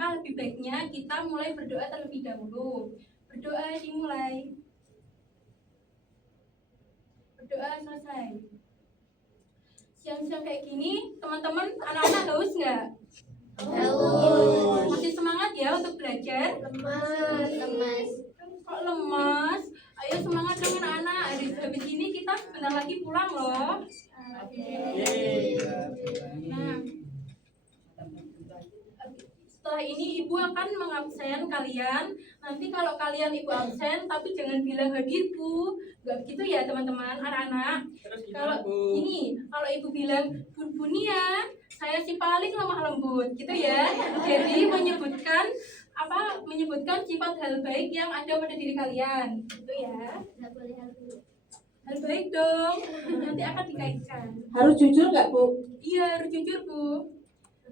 maka lebih baiknya kita mulai berdoa terlebih dahulu. Berdoa dimulai. Berdoa selesai. Siang-siang kayak gini, teman-teman, anak-anak haus nggak? Haus. Masih semangat ya untuk belajar? Lemas. Kok lemas? Ayo semangat dong anak-anak. Habis ini kita bentar lagi pulang loh. Nah, setelah ini ibu akan mengabsen kalian. Nanti kalau kalian ibu absen, tapi jangan bilang hadir bu. Gak begitu ya teman-teman, anak-anak. Kalau ini, kalau ibu bilang Bu Nia, saya si paling lemah lembut, gitu ya. Jadi menyebutkan sifat hal baik yang ada pada diri kalian, gitu ya. Nggak boleh halu. Hal baik dong, nanti akan dikaitkan. Harus jujur nggak Bu? Iya, harus jujur bu.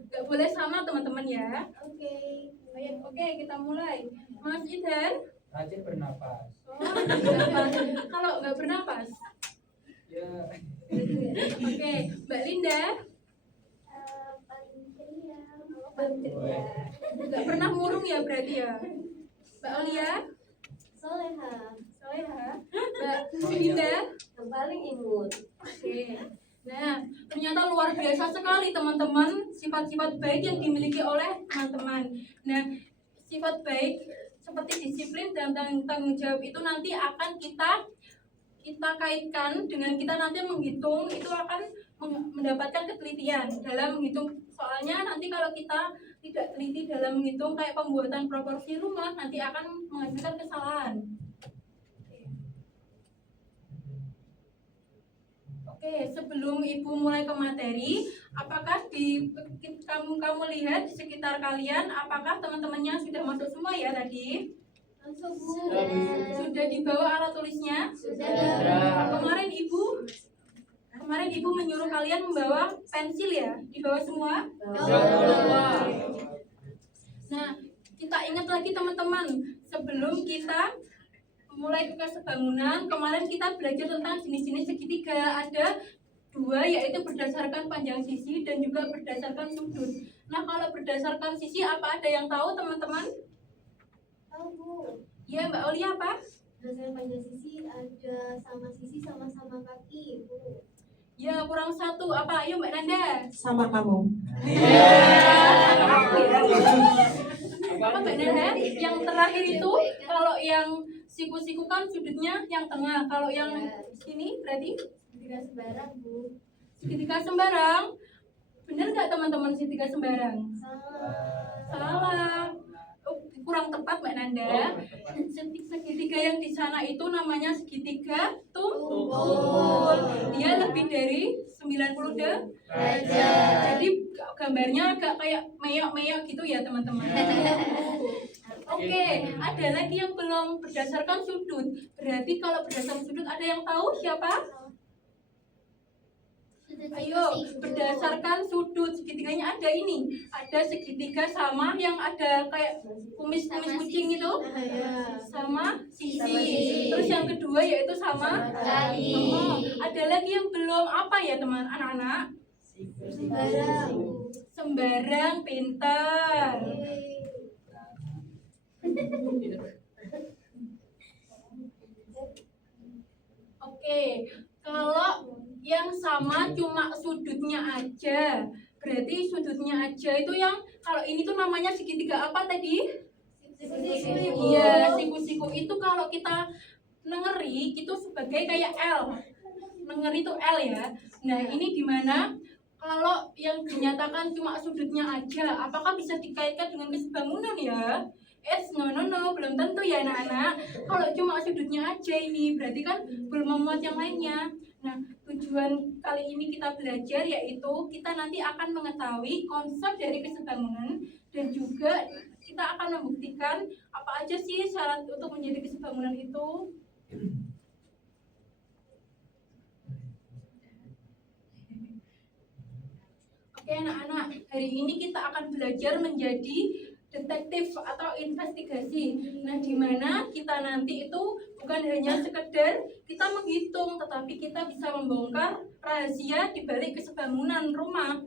Gak boleh sama teman-teman ya. Oke. Oke, kita mulai. Mas Idhan. Rajin bernapas. Oh, bernapas. Kalau nggak bernapas. Ya. Oke, Mbak Linda. Paling ceria. Nggak pernah murung ya berarti ya. Mbak Olia. Soleha. Soleha. Mbak Dinda. Yang paling imut. Oke. Nah, ternyata luar biasa sekali teman-teman sifat-sifat baik yang dimiliki oleh teman-teman. Nah, sifat baik seperti disiplin dan tanggung jawab itu nanti akan kita kaitkan dengan kita nanti menghitung, itu akan mendapatkan ketelitian dalam menghitung. Soalnya nanti kalau kita tidak teliti dalam menghitung kayak pembuatan proporsi rumah, nanti akan menghasilkan kesalahan. Oke, sebelum ibu mulai ke materi, apakah kamu lihat di sekitar kalian, apakah teman-temannya sudah masuk semua ya tadi? Sudah dibawa alat tulisnya? Sudah. Kemarin ibu menyuruh kalian membawa pensil ya? Dibawa semua? Nah, kita ingat lagi teman-teman, sebelum kita mulai ke sebangunan, kemarin kita belajar tentang jenis-jenis segitiga. Ada 2, yaitu berdasarkan panjang sisi dan juga berdasarkan sudut. Nah, kalau berdasarkan sisi apa ada yang tahu teman-teman? Tahu Bu. Ya, Mbak Olia apa? Berdasarkan panjang sisi ada sama sisi sama-sama kaki Bu. Ya, kurang satu. Apa? Ayo Mbak Nanda. Sama kamu. Apa Mbak Nanda? Yang terakhir itu, kalau yang siku-siku kan sudutnya yang tengah. Kalau yang sini berarti? Segitiga sembarang Bu. Segitiga sembarang. Benar nggak teman-teman segitiga sembarang? Salah. Oh, kurang tepat Mbak Nanda. Segitiga yang di sana itu namanya segitiga tumpul. Dia lebih dari 90 derajat. Jadi gambarnya agak kayak meyok-meyok gitu ya teman-teman. Oke, ada lagi yang belum berdasarkan sudut. Berarti kalau berdasarkan sudut ada yang tahu siapa? Ayo, berdasarkan sudut segitiganya ada ini. Ada segitiga sama yang ada kayak kumis-kumis kucing itu. Sama sisi. Terus yang kedua yaitu sama kaki. Oh, ada lagi yang belum apa ya teman anak-anak? Sembarang. Sembarang, pintar. Oke, kalau yang sama cuma sudutnya aja, berarti sudutnya aja itu yang kalau ini tuh namanya segitiga apa tadi? Iya, siku-siku itu kalau kita nengeri itu sebagai kayak L. Nengeri itu L ya. Nah, ini gimana? Kalau yang dinyatakan cuma sudutnya aja, apakah bisa dikaitkan dengan kesebangunan ya? No, belum tentu ya anak-anak. Kalau cuma sudutnya aja ini, berarti kan belum memuat yang lainnya. Nah, tujuan kali ini kita belajar yaitu kita nanti akan mengetahui konsep dari kesebangunan dan juga kita akan membuktikan apa aja sih syarat untuk menjadi kesebangunan itu. Oke anak-anak, hari ini kita akan belajar menjadi detektif atau investigasi. Nah, di mana kita nanti itu bukan hanya sekedar kita menghitung, tetapi kita bisa membongkar rahasia di balik kesebangunan rumah.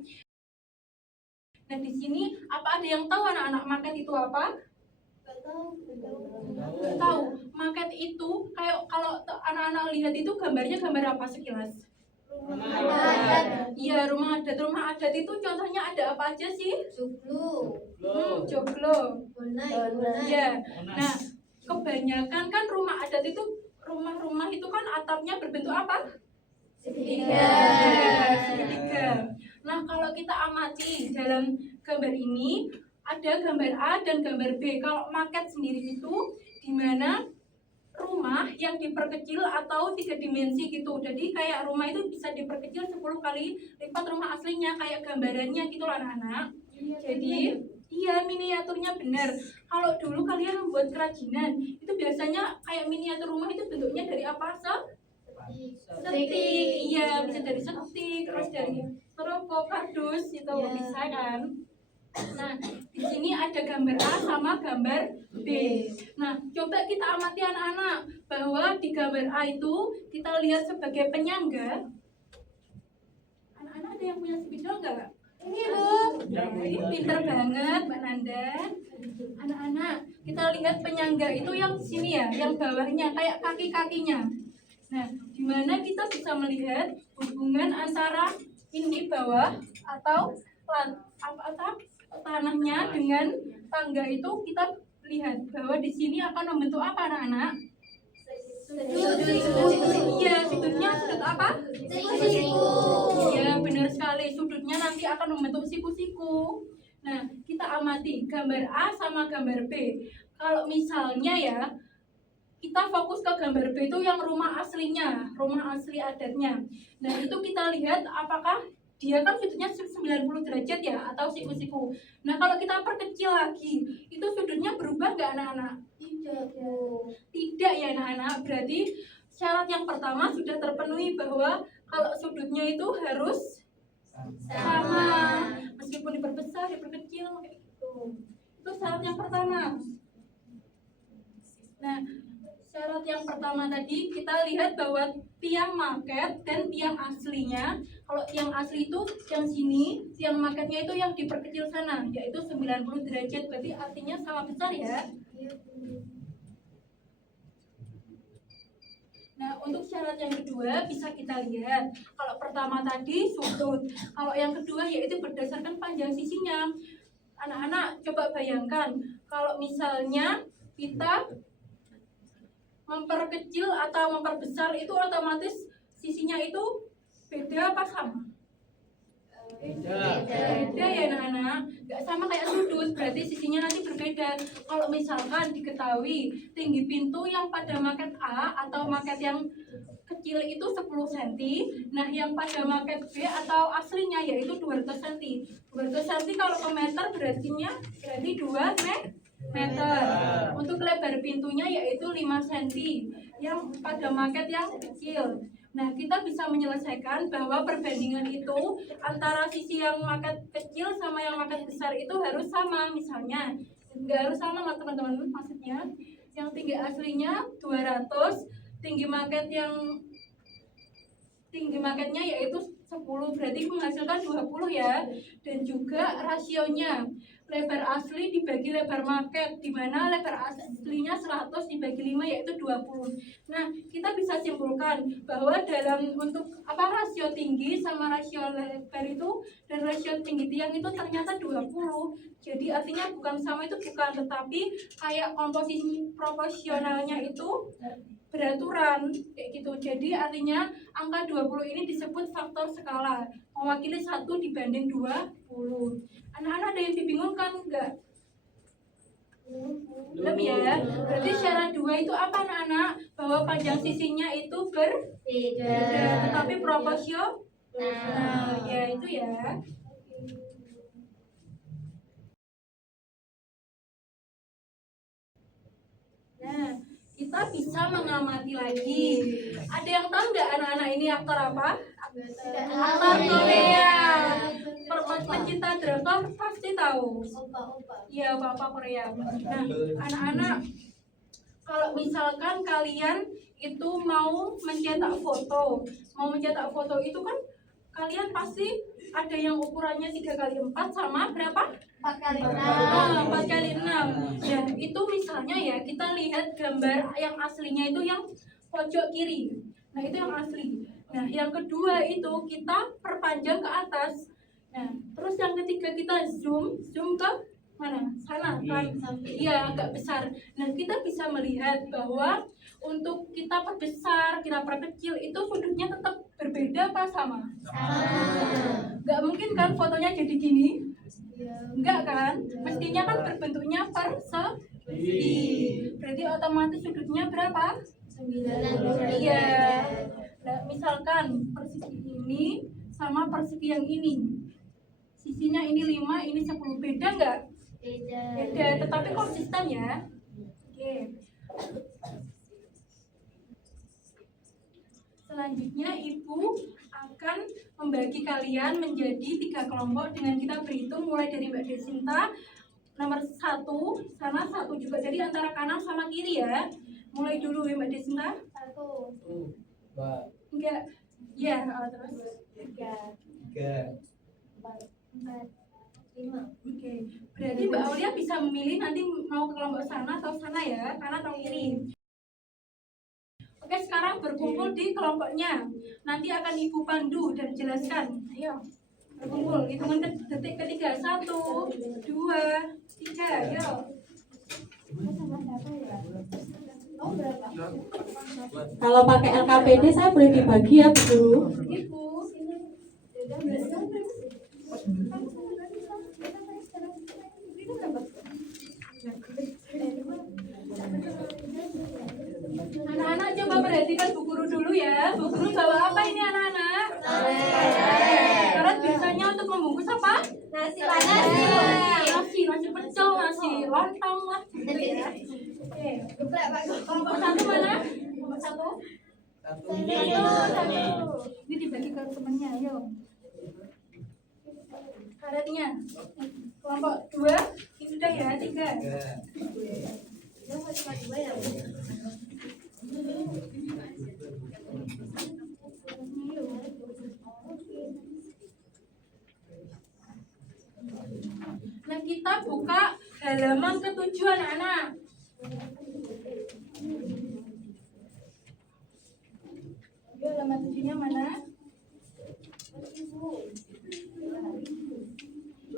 Nah, di sini apa ada yang tahu anak-anak maket itu apa? Gak tahu. Nggak tahu. Maket itu kayak kalau anak-anak lihat itu gambarnya gambar apa sekilas? Rumah adat. Iya, rumah adat. Rumah adat itu contohnya ada apa aja sih? Joglo. Joglo. Bonai. Iya. Nah, kebanyakan kan rumah adat itu rumah-rumah itu kan atapnya berbentuk apa? Segitiga. Ya, segitiga. Nah, kalau kita amati dalam gambar ini ada gambar A dan gambar B. Kalau maket sendiri itu di mana rumah yang diperkecil atau 3 dimensi gitu. Jadi kayak rumah itu bisa diperkecil 10 kali lipat rumah aslinya kayak gambarannya gitu loh anak-anak. Jadi iya, miniaturnya benar. Kalau dulu kalian membuat kerajinan, itu biasanya kayak miniatur rumah itu bentuknya dari apa? Setik. Iya, bisa dari setik, terus dari teropong, kardus itu Iya. bisa kan. Nah, di sini ada gambar A sama gambar B. Nah, coba kita amati anak-anak bahwa di gambar A itu kita lihat sebagai penyangga. Anak-anak ada yang punya spidol nggak? Ini Bu. Nah, ini pinter banget Mbak Nanda. Anak-anak, kita lihat penyangga itu yang sini ya, yang bawahnya kayak kaki-kakinya. Nah, di mana kita bisa melihat hubungan antara ini bawah atau tanahnya dengan tangga itu kita lihat bahwa di sini akan membentuk apa anak-anak? Iya, sudutnya sudut apa? Siku. Iya, benar sekali. Sudutnya nanti akan membentuk siku-siku. Nah, kita amati gambar A sama gambar B. Kalau misalnya ya, kita fokus ke gambar B itu yang rumah aslinya, rumah asli adatnya. Nah, itu kita lihat apakah dia kan sudutnya 90 derajat ya, atau siku-siku. Nah, kalau kita perkecil lagi, itu sudutnya berubah nggak anak-anak? Tidak ya anak-anak, berarti syarat yang pertama sudah terpenuhi bahwa kalau sudutnya itu harus sama, meskipun diperbesar, diperkecil, kayak gitu. Itu syarat yang pertama. Nah, syarat yang pertama tadi kita lihat bahwa tiang maket dan tiang aslinya, kalau tiang asli itu yang sini, tiang maketnya itu yang diperkecil sana, yaitu 90 derajat, berarti artinya sama besar ya. Nah, untuk syarat yang kedua bisa kita lihat. Kalau pertama tadi sudut, kalau yang kedua yaitu berdasarkan panjang sisinya. Anak-anak coba bayangkan, kalau misalnya kita memperkecil atau memperbesar itu otomatis sisinya itu beda apa sama? Beda ya anak-anak, nggak sama kayak sudut, berarti sisinya nanti berbeda. Kalau misalkan diketahui tinggi pintu yang pada maket A atau maket yang kecil itu 10 cm, nah yang pada maket B atau aslinya yaitu 200 cm. 200 cm kalau ke meter berarti 2 meter. Untuk lebar pintunya yaitu 5 cm yang pada maket yang kecil. Nah, kita bisa menyelesaikan bahwa perbandingan itu antara sisi yang maket kecil sama yang maket besar itu harus sama. Misalnya, nggak harus sama mas teman-teman, maksudnya yang tinggi aslinya 200, tinggi maketnya yaitu 10, berarti menghasilkan 20 ya. Dan juga rasionya lebar asli dibagi lebar maket, di mana lebar aslinya 100 dibagi 5 yaitu 20. Nah, kita bisa simpulkan bahwa dalam untuk rasio tinggi sama rasio lebar itu dan rasio tinggi tiang itu ternyata 20. Jadi artinya bukan sama itu bukan, tetapi kayak komposisi proporsionalnya itu beraturan kayak gitu. Jadi artinya angka 20 ini disebut faktor skala, mewakili 1 dibanding 20. Anak-anak ada yang dibingungkan enggak? Belum ya? Berarti syarat 2 itu apa anak-anak? Bahwa panjang sisinya itu berbeda, tetapi proporsional. Nah, ya itu ya. Nah, kita bisa mengamati lagi. Ada yang tahu nggak anak-anak ini aktor apa? Aktor Korea. Pencinta drakor pasti tahu. Iya, opa Korea. Nah, anak-anak, kalau misalkan kalian itu mau mencetak foto itu kan kalian pasti ada yang ukurannya 3x4 sama berapa? 4x6. 4x6. Nah, itu misalnya ya, kita lihat gambar yang aslinya itu yang pojok kiri. Nah, itu yang asli. Nah, yang kedua itu kita perpanjang ke atas. Nah, terus yang ketiga kita zoom ke mana? Sana kan? Iya, agak besar. Nah, kita bisa melihat bahwa untuk kita perbesar, kita perkecil itu sudutnya tetap berbeda apa sama? Nggak mungkin kan fotonya jadi gini? Enggak kan? Mestinya kan berbentuknya persegi. Berarti otomatis sudutnya berapa? 90. Iya. Nah, misalkan persegi ini sama persegi yang ini. Sisinya ini 5, ini 10. Beda enggak? Beda, tetapi konsisten ya. Oke. Selanjutnya Ibu akan membagi kalian menjadi 3 kelompok dengan kita berhitung mulai dari Mbak Desinta nomor 1 sana 1 juga, jadi antara kanan sama kiri ya. Mulai dulu ya Mbak Desinta. 1, 2, Enggak. Ya, terus 3, 3, 4, 5. Oke. Berarti Mbak Aulia bisa memilih nanti mau ke kelompok sana atau sana ya, kanan atau kiri. Oke, sekarang berkumpul di kelompoknya. Nanti akan Ibu pandu dan jelaskan. Ayo, berkumpul. Hitungan detik ketiga. 1, 2, 3. Ayo. Oh, berapa? Kalau pakai LKPD saya boleh dibagi ya Bu Guru. Ibu. Anak-anak coba perhatikan Bu Guru dulu ya. Bu Guru bawa apa ini anak-anak? Karet biasanya untuk membungkus apa? Nasi Nasi pecel, nasi lontong lah. Oke. Kelompok 1 mana? Kelompok 1? 1. Ini dibagi ke temennya, ayo. Karetnya. Kelompok 2, ini sudah ya, 3. Nah, kita buka halaman ke-7 anak-anak. Yuk, halaman 7-nya mana?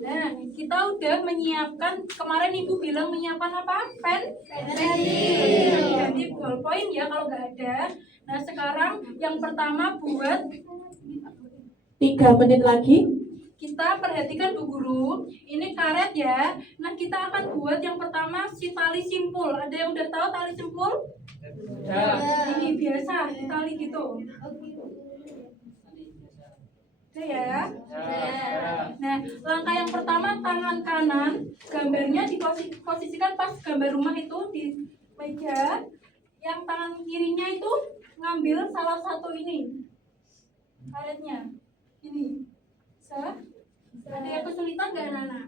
Nah, kita udah menyiapkan, kemarin Ibu bilang menyiapkan apa? Pensil. Ganti ballpoint ya kalau nggak ada. Nah, sekarang yang pertama buat 3 menit lagi. kita perhatikan Bu Guru, ini karet ya. Nah, kita akan buat yang pertama si tali simpul. Ada yang udah tahu tali simpul? Ini biasa, tali gitu. Oke ya. Nah, langkah yang pertama tangan kanan, gambarnya diposisikan pas gambar rumah itu di meja. Yang tangan kirinya itu ngambil salah satu ini karetnya. Ini. Ada yang kesulitan nggak anak-anak?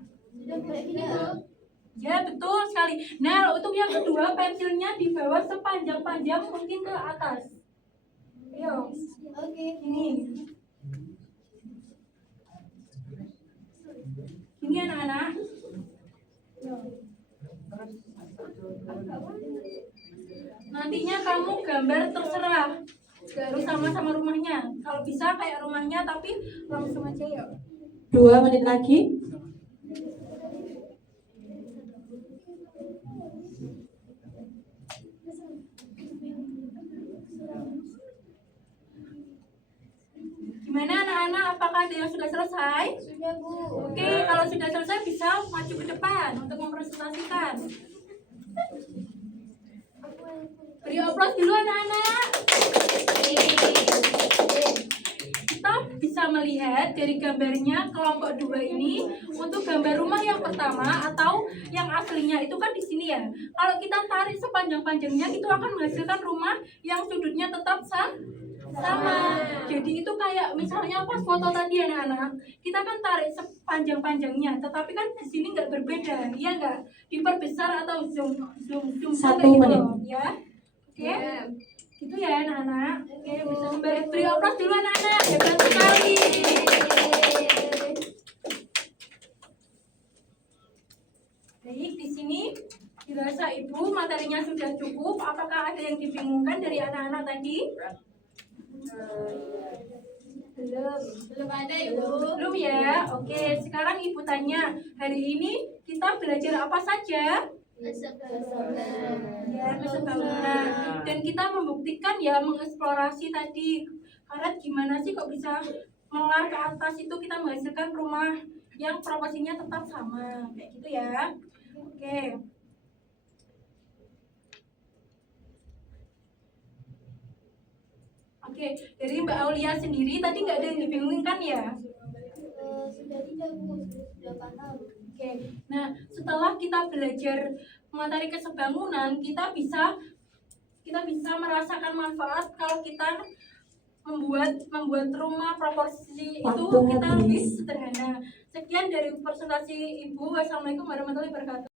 Ya, betul sekali. Nah, untuk yang kedua pensilnya dibawa sepanjang-panjang mungkin ke atas. Ayo. Ini. Ini anak-anak. Nantinya kamu gambar terserah. Gak harus sama-sama rumahnya. Kalau bisa kayak rumahnya tapi langsung aja ya. 2 menit lagi. Gimana anak-anak? Apakah ada yang sudah selesai? Sudah, Bu. Oke, kalau sudah selesai bisa maju ke depan untuk mempresentasikan. Beri aplaus dulu anak-anak. Kita bisa melihat dari gambarnya kelompok 2 ini untuk gambar rumah yang pertama atau yang aslinya itu kan di sini ya. Kalau kita tarik sepanjang-panjangnya itu akan menghasilkan rumah yang sudutnya tetap sama. Jadi itu kayak misalnya pas foto tadi anak-anak, kita kan tarik sepanjang-panjangnya, tetapi kan di sini nggak berbeda, iya nggak? Diperbesar atau zoom 1 kayak menit. gitu, ya. Oke, gitu ya anak-anak. Oke, bisa kembali beri aplaus dulu anak-anak, hebat sekali. merasa Ibu materinya sudah cukup? Apakah ada yang dibingungkan dari anak-anak tadi? Belum ada Ibu. Belum ya? Oke, sekarang Ibu tanya, hari ini kita belajar apa saja? Ya, kesebangunan. Dan kita membuktikan ya, mengeksplorasi tadi. Karena gimana sih kok bisa melar ke atas itu kita menghasilkan rumah yang proporsinya tetap sama. Kayak gitu ya. Oke. Oke, dari Mbak Aulia sendiri tadi nggak ada yang dibingungkan ya? Sudah tidak Bu, sudah paham. Oke, nah setelah kita belajar materi kesebangunan, kita bisa merasakan manfaat kalau kita membuat rumah proporsi itu Waktu kita habis. lebih sederhana. Sekian dari presentasi Ibu. Wassalamualaikum warahmatullahi wabarakatuh.